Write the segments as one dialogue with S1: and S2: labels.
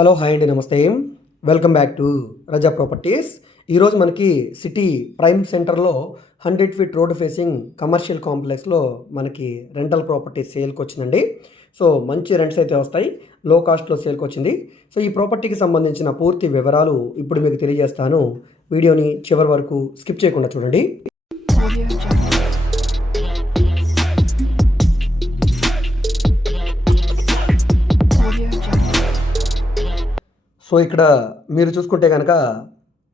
S1: Hello hi అండి నమస్తే. Welcome back to Raza properties. ఈరోజు మనకి సిటీ ప్రైమ్ సెంటర్లో hundred feet road facing commercial కాంప్లెక్స్లో మనకి రెంటల్ ప్రాపర్టీ సేల్కి వచ్చిందండి. సో మంచి రెంట్స్ అయితే వస్తాయి. లో కాస్ట్లో సేల్కి వచ్చింది. సో ఈ ప్రాపర్టీకి సంబంధించిన పూర్తి వివరాలు ఇప్పుడు మీకు తెలియజేస్తాను. వీడియోని చివరి వరకు స్కిప్ చేయకుండా చూడండి. సో ఇక్కడ మీరు చూసుకుంటే కనుక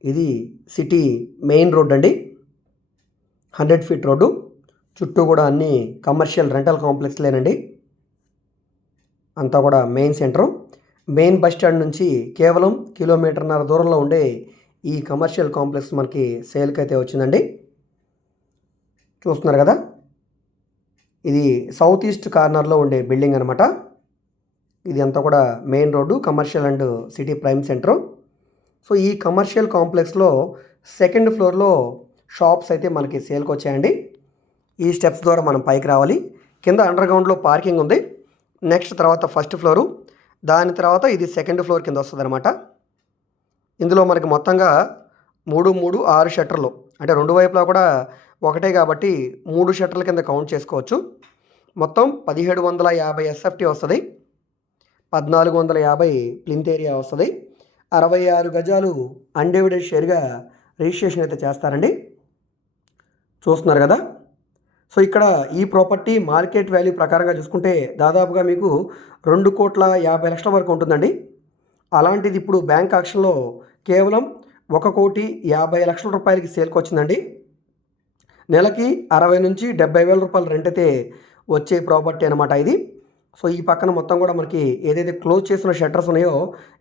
S1: ఇది సిటీ మెయిన్ రోడ్ అండి. Hundred feet road. చుట్టూ కూడా అన్ని కమర్షియల్ రెంటల్ కాంప్లెక్స్లేనండి. అంతా కూడా main centre. Main bus stand నుంచి కేవలం కిలోమీటర్న్నర దూరంలో ఉండే ఈ కమర్షియల్ కాంప్లెక్స్ మనకి సేల్కి అయితే వచ్చిందండి. చూస్తున్నారు కదా? ఇది సౌత్ ఈస్ట్ కార్నర్లో ఉండే బిల్డింగ్ అనమాట ఇది అంతా కూడా main road commercial and city prime centre so ఈ కమర్షియల్ కాంప్లెక్స్లో సెకండ్ ఫ్లోర్లో షాప్స్ అయితే మనకి సేల్కి వచ్చాయండి. ఈ స్టెప్స్ ద్వారా మనం పైకి రావాలి. కింద అండర్ గ్రౌండ్లో పార్కింగ్ ఉంది. నెక్స్ట్ తర్వాత ఫస్ట్ ఫ్లోరు దాని తర్వాత ఇది సెకండ్ ఫ్లోర్ కింద వస్తుంది అనమాట ఇందులో మనకి మొత్తంగా మూడు మూడు ఆరు షట్టర్లు అంటే రెండు వైపులా కూడా ఒకటే కాబట్టి మూడు షట్టర్ల కింద కౌంట్ చేసుకోవచ్చు. మొత్తం పదిహేడు వందల యాభై ఎస్ఎఫ్టీ వస్తుంది. పద్నాలుగు వందల యాభై ప్లింత్ ఏరియా వస్తుంది. అరవై ఆరు గజాలు అన్డివిడెడ్ షేర్గా రిజిస్ట్రేషన్ అయితే చేస్తారండి. చూస్తున్నారు కదా? సో ఇక్కడ ఈ ప్రాపర్టీ మార్కెట్ వాల్యూ ప్రకారంగా చూసుకుంటే దాదాపుగా మీకు రెండు కోట్ల యాభై లక్షల వరకు ఉంటుందండి. అలాంటిది ఇప్పుడు బ్యాంక్ ఆక్షన్లో కేవలం ఒక కోటి యాభై లక్షల రూపాయలకి సేల్కి వచ్చిందండి. నెలకి అరవై నుంచి డెబ్బై వేల రూపాయలు రెంట్ అయితే వచ్చే ప్రాపర్టీ అనమాట ఇది. సో ఈ పక్కన మొత్తం కూడా మనకి ఏదైతే క్లోజ్ చేసిన షట్టర్స్ ఉన్నాయో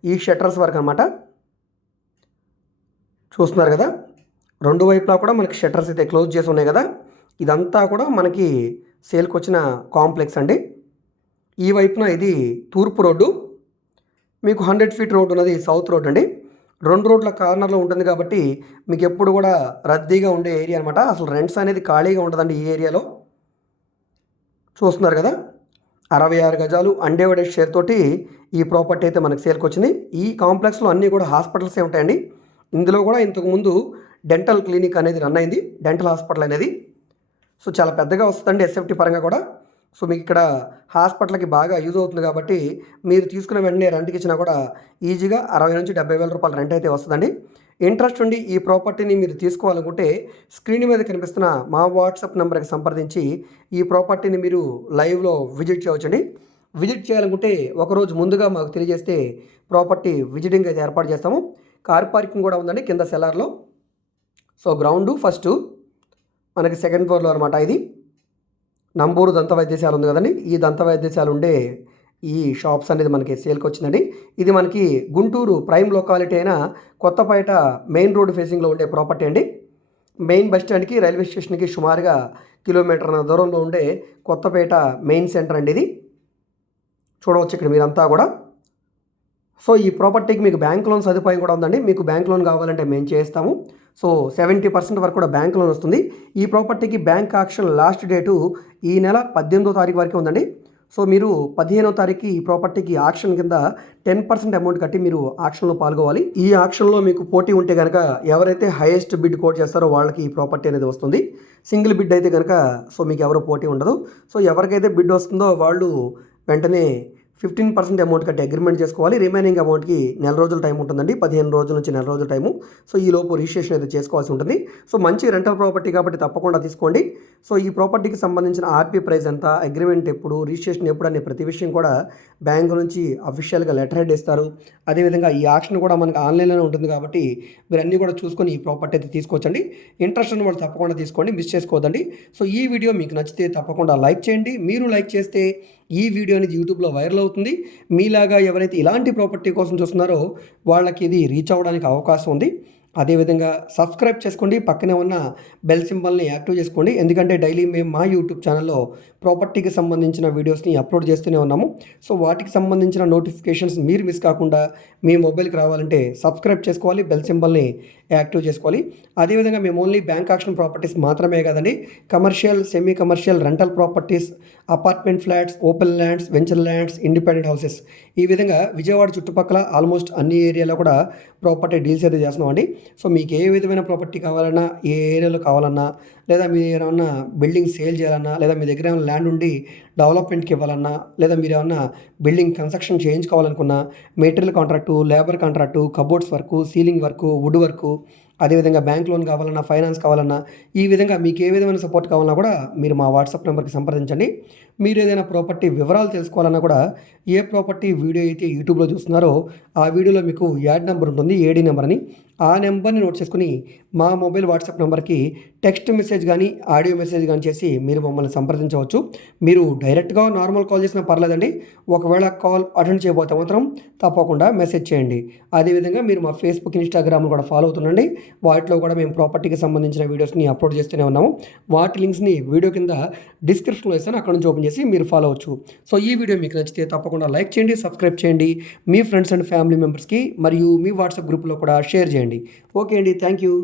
S1: ఈ షట్టర్స్ వరకు అనమాట చూస్తున్నారు కదా? రెండు వైపులా కూడా మనకి షట్టర్స్ అయితే క్లోజ్ చేసి ఉన్నాయి కదా? ఇదంతా కూడా మనకి సేల్కి వచ్చిన కాంప్లెక్స్ అండి. ఈ వైపున ఇది తూర్పు రోడ్డు. మీకు హండ్రెడ్ ఫీట్ రోడ్ ఉన్నది సౌత్ రోడ్ అండి. రెండు రోడ్ల కార్నర్లో ఉంటుంది కాబట్టి మీకు ఎప్పుడు కూడా రద్దీగా ఉండే ఏరియా అనమాట అసలు రెంట్స్ అనేది ఖాళీగా ఉంటుందండి ఈ ఏరియాలో. చూస్తున్నారు కదా? అరవై ఆరు గజాలు అన్డివైడెడ్ షేర్ తోటి ఈ ప్రాపర్టీ అయితే మనకు సేల్కి వచ్చింది ఈ కాంప్లెక్స్లో అన్నీ కూడా హాస్పిటల్సే ఉంటాయండి. ఇందులో కూడా ఇంతకుముందు డెంటల్ క్లినిక్ అనేది రన్ అయింది. డెంటల్ హాస్పిటల్ అనేది. సో చాలా పెద్దగా వస్తుందండి ఎస్ఎఫ్టీ పరంగా కూడా. సో మీకు ఇక్కడ హాస్పిటల్కి బాగా యూజ్ అవుతుంది కాబట్టి మీరు తీసుకున్న వెంటనే రెంట్కి ఇచ్చినా కూడా ఈజీగా అరవై నుంచి డెబ్బై వేల రూపాయలు రెంట్ అయితే వస్తుందండి. ఇంట్రెస్ట్ ఉండి ఈ ప్రాపర్టీని మీరు తీసుకోవాలనుకుంటే స్క్రీన్ మీద కనిపిస్తున్న మా వాట్సాప్ నెంబర్కి సంప్రదించి ఈ ప్రాపర్టీని మీరు లైవ్లో విజిట్ చేయవచ్చండి. విజిట్ చేయాలనుకుంటే ఒకరోజు ముందుగా మాకు తెలియజేస్తే ప్రాపర్టీ విజిటింగ్ అయితే ఏర్పాటు చేస్తాము. కార్ పార్కింగ్ కూడా ఉందండి కింద సెలార్లో సో గ్రౌండ్ ఫస్ట్ మనకి సెకండ్ ఫ్లోర్లో అనమాట ఇది. నంబూరు దంత వైద్యశాల ఉంది కదండి. ఈ దంత వైద్యశాల ఉండే ఈ షాప్స్ అనేది మనకి సేల్కి వచ్చిందండి. ఇది మనకి గుంటూరు ప్రైమ్ లొకాలిటీ అయిన కొత్తపేట మెయిన్ రోడ్ ఫేసింగ్లో ఉండే ప్రాపర్టీ అండి. మెయిన్ బస్ స్టాండ్కి రైల్వే స్టేషన్కి సుమారుగా కిలోమీటర్ దూరంలో ఉండే కొత్తపేట మెయిన్ సెంటర్ అండి ఇది. చూడవచ్చు ఇక్కడ మీరంతా కూడా. సో ఈ ప్రాపర్టీకి మీకు బ్యాంక్ లోన్ సదుపాయం కూడా ఉందండి. మీకు బ్యాంక్ లోన్ కావాలంటే మేము చేస్తాము. సో సెవెంటీ పర్సెంట్ వరకు కూడా బ్యాంక్ లోన్ వస్తుంది. ఈ ప్రాపర్టీకి బ్యాంక్ ఆక్షన్ లాస్ట్ డేటు ఈ నెల పద్దెనిమిదో తారీఖు వరకే ఉందండి. సో మీరు పదిహేనో తారీఖు ఈ ప్రాపర్టీకి ఆక్షన్ కింద టెన్ పర్సెంట్ అమౌంట్ కట్టి మీరు ఆక్షన్లో పాల్గొవాలి. ఈ ఆక్షన్లో మీకు పోటీ ఉంటే కనుక ఎవరైతే హైయెస్ట్ బిడ్ కోట్ చేస్తారో వాళ్ళకి ఈ ప్రాపర్టీ అనేది వస్తుంది. సింగిల్ బిడ్ అయితే కనుక సో మీకు ఎవరు పోటీ ఉండదు. సో ఎవరికైతే బిడ్ వస్తుందో వాళ్ళు వెంటనే ఫిఫ్టీన్ పర్సెంట్ అమౌంట్ కట్టి అగ్రిమెంట్ చేసుకోవాలి. రిమైనింగ్ అమౌంట్కి నెల రోజుల టైం ఉంటుందండి. పదిహేను రోజుల నుంచి నెల రోజుల టైము సో ఈ లోపు రిజిస్ట్రేషన్ అయితే చేసుకోవాల్సి ఉంటుంది. సో మంచి రెంటల్ ప్రాపర్టీ కాబట్టి తప్పకుండా తీసుకోండి. సో ఈ ప్రాపర్టీకి సంబంధించిన ఆర్పీ ప్రైస్ ఎంత అగ్రిమెంట్ ఎప్పుడు రిజిస్ట్రేషన్ ఎప్పుడు అనే ప్రతి విషయం కూడా బ్యాంక్ నుంచి అఫీషియల్గా లెటర్ హెడ్ ఇస్తారు. అదేవిధంగా ఈ ఆక్షన్ కూడా మనకి ఆన్లైన్లోనే ఉంటుంది కాబట్టి మీరు అన్నీ కూడా చూసుకొని ఈ ప్రాపర్టీ అయితే తీసుకోవచ్చండి. ఇంట్రెస్ట్ ఉన్న వాళ్ళు తప్పకుండా తీసుకోండి. మిస్ చేసుకోవద్దండి. సో ఈ వీడియో మీకు నచ్చితే తప్పకుండా లైక్ చేయండి. మీరు లైక్ చేస్తే ఈ వీడియో అనేది యూట్యూబ్లో వైరల్ అవుతుంది. మీలాగా ఎవరైతే ఇలాంటి ప్రాపర్టీ కోసం చూస్తున్నారో వాళ్ళకి ఇది రీచ్ అవ్వడానికి అవకాశం ఉంది. అదేవిధంగా సబ్స్క్రైబ్ చేసుకోండి. పక్కనే ఉన్న బెల్ సింబల్ని యాక్టివ్ చేసుకోండి. ఎందుకంటే డైలీ మేము మా యూట్యూబ్ ఛానల్లో ప్రాపర్టీకి సంబంధించిన వీడియోస్ని అప్లోడ్ చేస్తూనే ఉన్నాము. సో వాటికి సంబంధించిన నోటిఫికేషన్స్ మీరు మిస్ కాకుండా మీ మొబైల్కి రావాలంటే సబ్స్క్రైబ్ చేసుకోవాలి. బెల్ సింబల్ని యాక్టివ్ చేసుకోవాలి. అదేవిధంగా మేము ఓన్లీ బ్యాంక్ ఆక్షన్ ప్రాపర్టీస్ మాత్రమే కాదండి. Commercial semi commercial rental properties apartment flats open lands venture lands independent houses. ఈ విధంగా విజయవాడ చుట్టుపక్కల ఆల్మోస్ట్ అన్ని ఏరియాలో కూడా ప్రాపర్టీ డీల్స్ అయితే చేస్తున్నాం అండి సో మీకు ఏ విధమైన ప్రాపర్టీ కావాలన్నా ఏ ఏరియాలో కావాలన్నా లేదా మీరు ఏమన్నా బిల్డింగ్ సేల్ చేయాలన్నా లేదా మీ దగ్గర ఏమైనా ల్యాండ్ ఉండి డెవలప్మెంట్కి ఇవ్వాలన్నా లేదా మీరు ఏమన్నా building construction చేయించుకోవాలనుకున్నా material contract labour contract cupboards work ceiling work wood work అదేవిధంగా బ్యాంక్ లోన్ కావాలన్నా ఫైనాన్స్ కావాలన్నా ఈ విధంగా మీకు ఏ విధమైన సపోర్ట్ కావాలన్నా కూడా మీరు మా వాట్సాప్ నెంబర్కి సంప్రదించండి. మీరు ఏదైనా ప్రాపర్టీ వివరాలు తెలుసుకోవాలన్నా కూడా ఏ ప్రాపర్టీ వీడియో అయితే యూట్యూబ్లో చూస్తున్నారో ఆ వీడియోలో మీకు యాడ్ నెంబర్ ఉంటుంది ఏడీ నెంబర్ అని. ఆ నెంబర్ని నోట్ చేసుకుని మా మొబైల్ వాట్సాప్ నెంబర్కి టెక్స్ట్ మెసేజ్ కానీ ఆడియో మెసేజ్ కానీ చేసి మీరు మమ్మల్ని సంప్రదించవచ్చు. మీరు డైరెక్ట్గా నార్మల్ కాల్ చేసినా పర్లేదండి. ఒకవేళ కాల్ అటెండ్ చేయబోతే మాత్రం తప్పకుండా మెసేజ్ చేయండి. అదేవిధంగా మీరు మా ఫేస్బుక్ ఇన్స్టాగ్రామ్ కూడా ఫాలో అవుతుండండి. వాటిలో కూడా మేము ప్రాపర్టీకి సంబంధించిన వీడియోస్ని అప్లోడ్ చేస్తూనే ఉన్నాము. వాటి లింక్స్ని వీడియో కింద డిస్క్రిప్షన్లో ఇస్తాను అక్కడ నుంచి ఓపెన్ చేసి మీరు ఫాలో అవచ్చు సో ఈ వీడియో మీకు నచ్చితే తప్పకుండా లైక్ చేయండి సబ్స్క్రైబ్ చేయండి. మీ ఫ్రెండ్స్ అండ్ ఫ్యామిలీ మెంబర్స్కి మరియు మీ వాట్సాప్ గ్రూప్లో కూడా షేర్ చేయండి. ఓకే అండి. Thank you